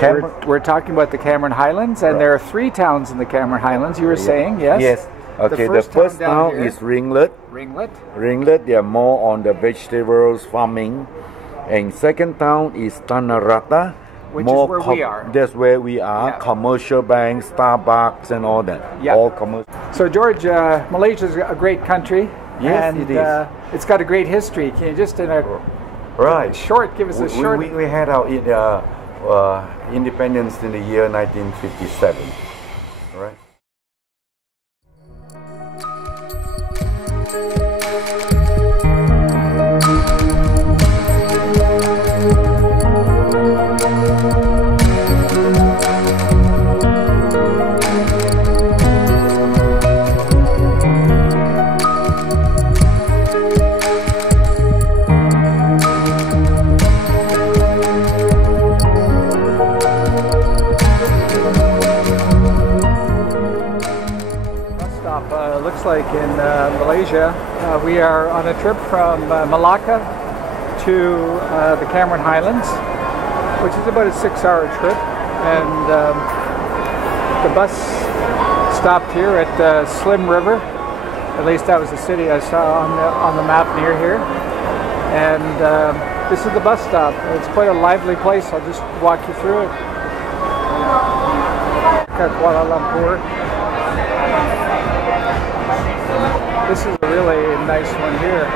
We're talking about the Cameron Highlands, and there are 3 towns in the Cameron Highlands, you were saying, yes? Yes. Okay, the first town is Ringlet. Ringlet, they are more on the vegetables farming. And second town is Tanah Rata. Which is where we are. That's where we are. Yeah. Commercial banks, Starbucks, and all that. Yeah. All commercial. So, George, Malaysia is a great country. Yes, and, it is. It's got a great history. Can you just, in a short, give us a short... We had our independence in the year 1957. All right. Looks like in Malaysia, we are on a trip from Melaka to the Cameron Highlands, which is about a 6-hour trip, and the bus stopped here at Slim River. At least that was the city I saw on the map near here, and this is the bus stop. It's quite a lively place. I'll just walk you through it. Kuala Lumpur. This is a really nice one here.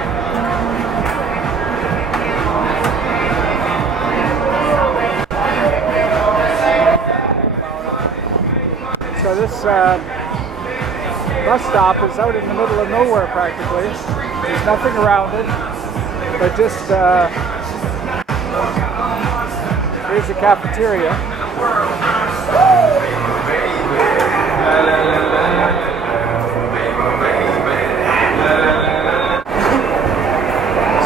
So this bus stop is out in the middle of nowhere practically. There's nothing around it, but just here's the cafeteria.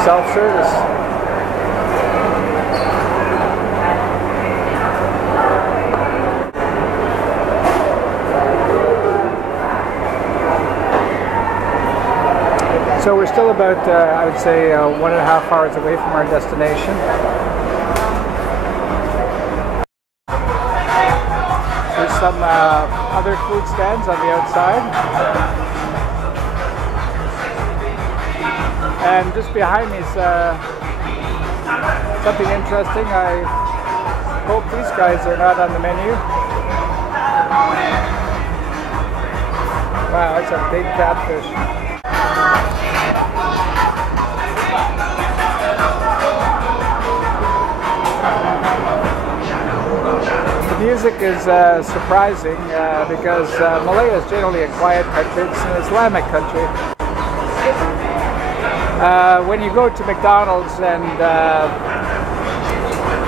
Self-service. So we're still about, I would say, 1.5 hours away from our destination. There's some other food stands on the outside. And just behind me is something interesting. I hope these guys are not on the menu. Wow, that's a big catfish. The music is surprising because Malaya is generally a quiet country. It's an Islamic country. When you go to McDonald's and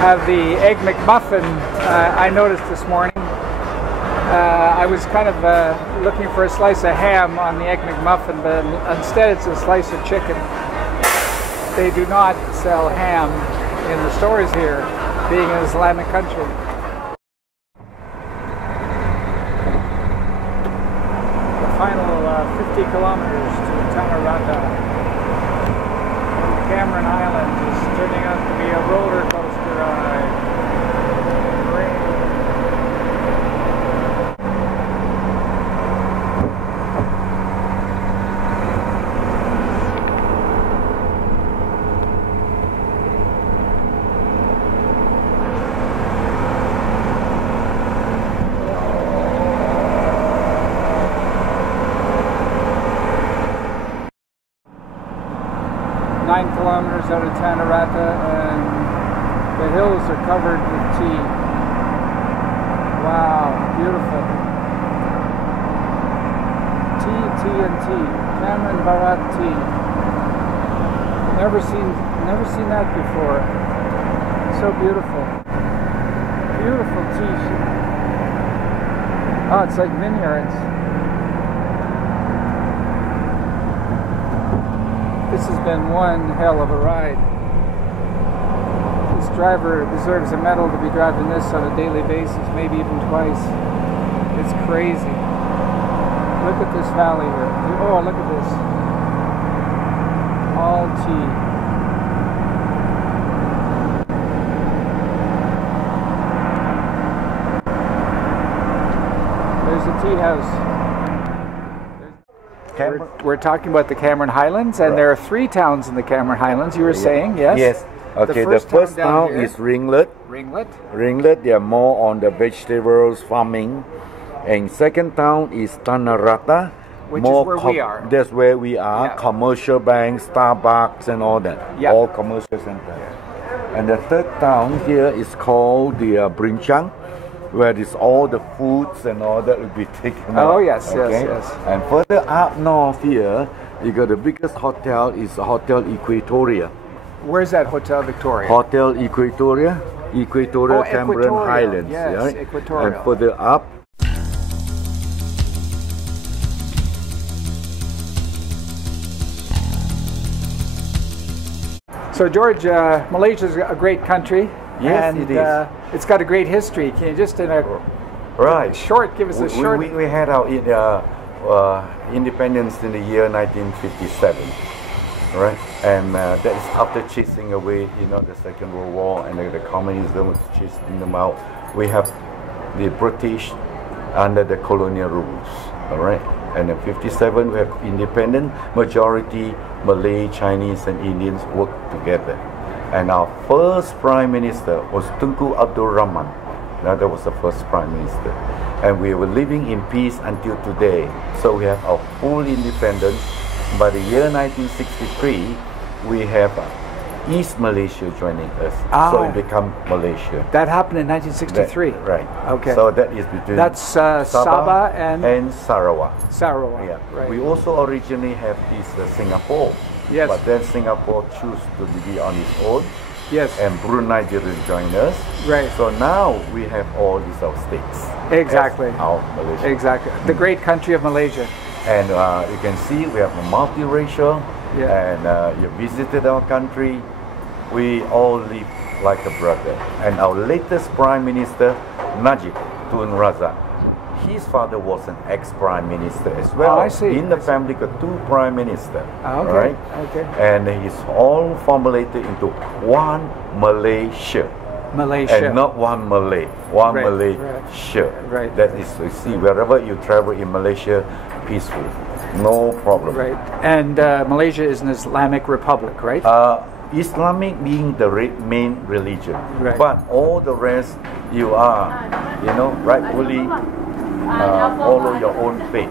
have the Egg McMuffin, I noticed this morning, I was kind of looking for a slice of ham on the Egg McMuffin, but instead it's a slice of chicken. They do not sell ham in the stores here, being an Islamic country. The final 50 kilometers to Tanah Rata. Cameron Highlands is turning out to be a roller coaster ride. Kilometers out of Tanah Rata, and the hills are covered with tea. Wow, beautiful. Tea and tea. Cameron Barat tea. Never seen that before. So beautiful. Beautiful tea. Oh, it's like vineyards. This has been one hell of a ride. This driver deserves a medal to be driving this on a daily basis, maybe even twice. It's crazy. Look at this valley here. Oh, look at this. All tea. there's the tea house. We're talking about the Cameron Highlands, and there are 3 towns in the Cameron Highlands, you were saying, yes? Yes. Okay, the first town is Ringlet. Ringlet, they are more on the vegetables farming. And second town is Tanah Rata. Which is where we are. That's where we are. Yeah. Commercial banks, Starbucks and all that. Yeah. All commercial centers. Yeah. And the third town here is called the Brinchang, where there's all the foods and all that will be taken out. Oh yes, okay? yes. And further up north here, you got the biggest hotel is Hotel Equatoria. Where's that Hotel Victoria? Hotel Equatoria. Cameron Highlands. Yes, right? Equatorial. And further up. So George, Malaysia is a great country. Yes, and, it is. It's got a great history. Can you just give us a short... We had our independence in the year 1957, right? And that is after chasing away, the Second World War and the communism was chasing them out. We have the British under the colonial rules, all right? And in 57 we have independent, majority Malay, Chinese and Indians work together. And our first Prime Minister was Tunku Abdul Rahman. Now that was the first Prime Minister. And we were living in peace until today. So we have our full independence. By the year 1963, we have East Malaysia joining us. So it became Malaysia. That happened in 1963? Right. Okay. So that is between Sabah and Sarawak. Sarawak, yeah. Right. We also originally have this Singapore. Yes. But then Singapore chose to be on its own. Yes. And Brunei didn't join us. Right. So now we have all these our states. Exactly. Our Malaysia. Exactly. The great country of Malaysia. And you can see we have a multiracial. Yeah. And you visited our country. We all live like a brother. And our latest Prime Minister, Najib Tun Razak, his father was an ex-prime minister as well. Oh, I see. In the family, got 2 prime ministers. Okay. Right? Okay. And he's all formulated into one Malaysia. Malaysia. And not one Malay. One Malaysia. Right. That is, you see, wherever you travel in Malaysia, peaceful. No problem. Right. And Malaysia is an Islamic republic, right? Islamic being the main religion. Right. But all the rest, you are, rightfully follow your own faith.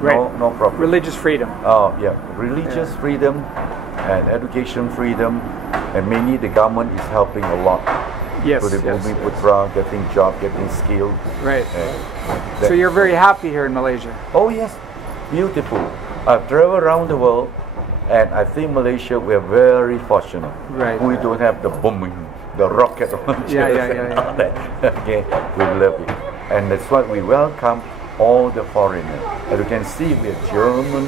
Right. No problem. Religious freedom. Oh, yeah. Religious freedom and education freedom, and mainly the government is helping a lot. Yes. To the Putra, getting job, getting skilled. Right. So you're very happy here in Malaysia? Oh, yes. Beautiful. I've traveled around the world, and I think Malaysia, we are very fortunate. Right. We don't have the bombing, the rocket launchers and all that. Okay, we love it. And that's why we welcome all the foreigners. As you can see, we have German,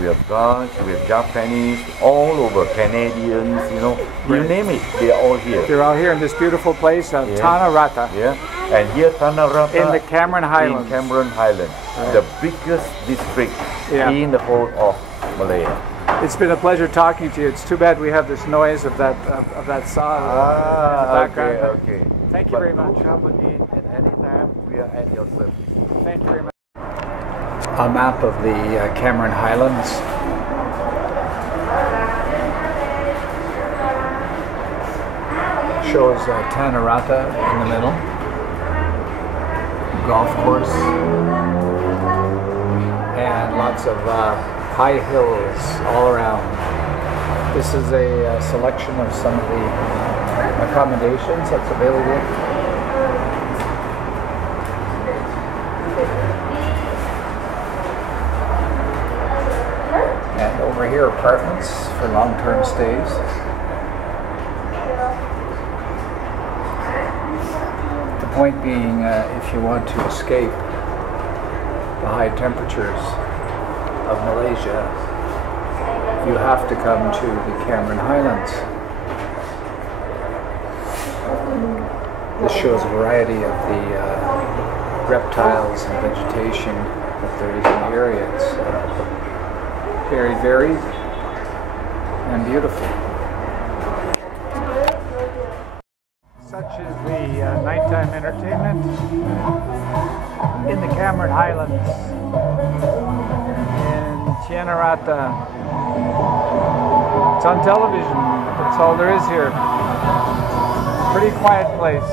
we have Dutch, we have Japanese, all over, Canadians, you name it, they are all here. They're all here in this beautiful place of Tanah Rata. Yeah, and here Tanah Rata in the Cameron Highlands. In Cameron Highlands, the biggest district in the whole of Malaya. It's been a pleasure talking to you. It's too bad we have this noise of that saw in the background. Okay. Thank you very much. Come again at any time. We are at your service. Thank you very much. A map of the Cameron Highlands. Shows Tanah Rata in the middle. Golf course. And lots of high hills all around. This is a selection of some of the accommodations that's available. And over here, apartments for long-term stays. The point being, if you want to escape the high temperatures of Malaysia, you have to come to the Cameron Highlands. This shows a variety of the reptiles and vegetation that there is in the area. It's very varied and beautiful. Such is the nighttime entertainment. in the Cameron Highlands in Tanah Rata. It's on television. That's all there is here. Pretty quiet place.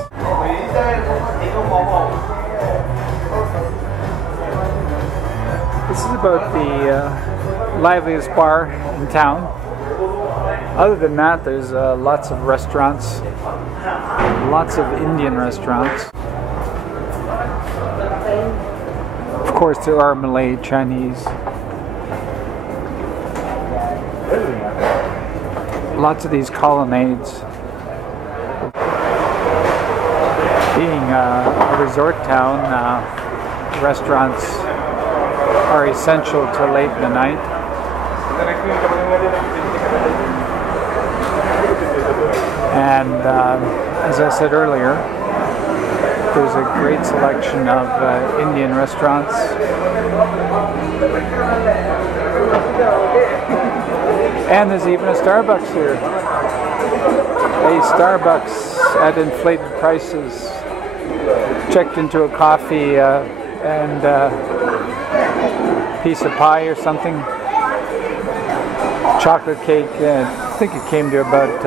This is about the liveliest bar in town. Other than that, there's lots of restaurants, lots of Indian restaurants. Of course, there are Malay, Chinese. Lots of these colonnades. Being a resort town, restaurants are essential till late in the night. And as I said earlier, there's a great selection of Indian restaurants. And there's even a Starbucks here. A Starbucks at inflated prices. Checked into a coffee and piece of pie or something. Chocolate cake, I think it came to about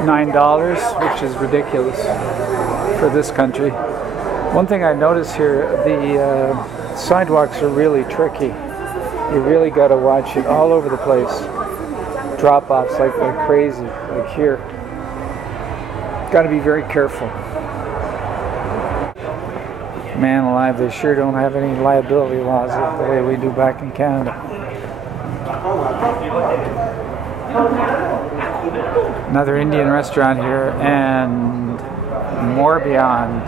$9, which is ridiculous for this country. One thing I noticed here, the sidewalks are really tricky. You really got to watch it all over the place. Drop-offs like crazy, like here. Got to be very careful. Man alive, they sure don't have any liability laws the way we do back in Canada. Another Indian restaurant here, and more beyond.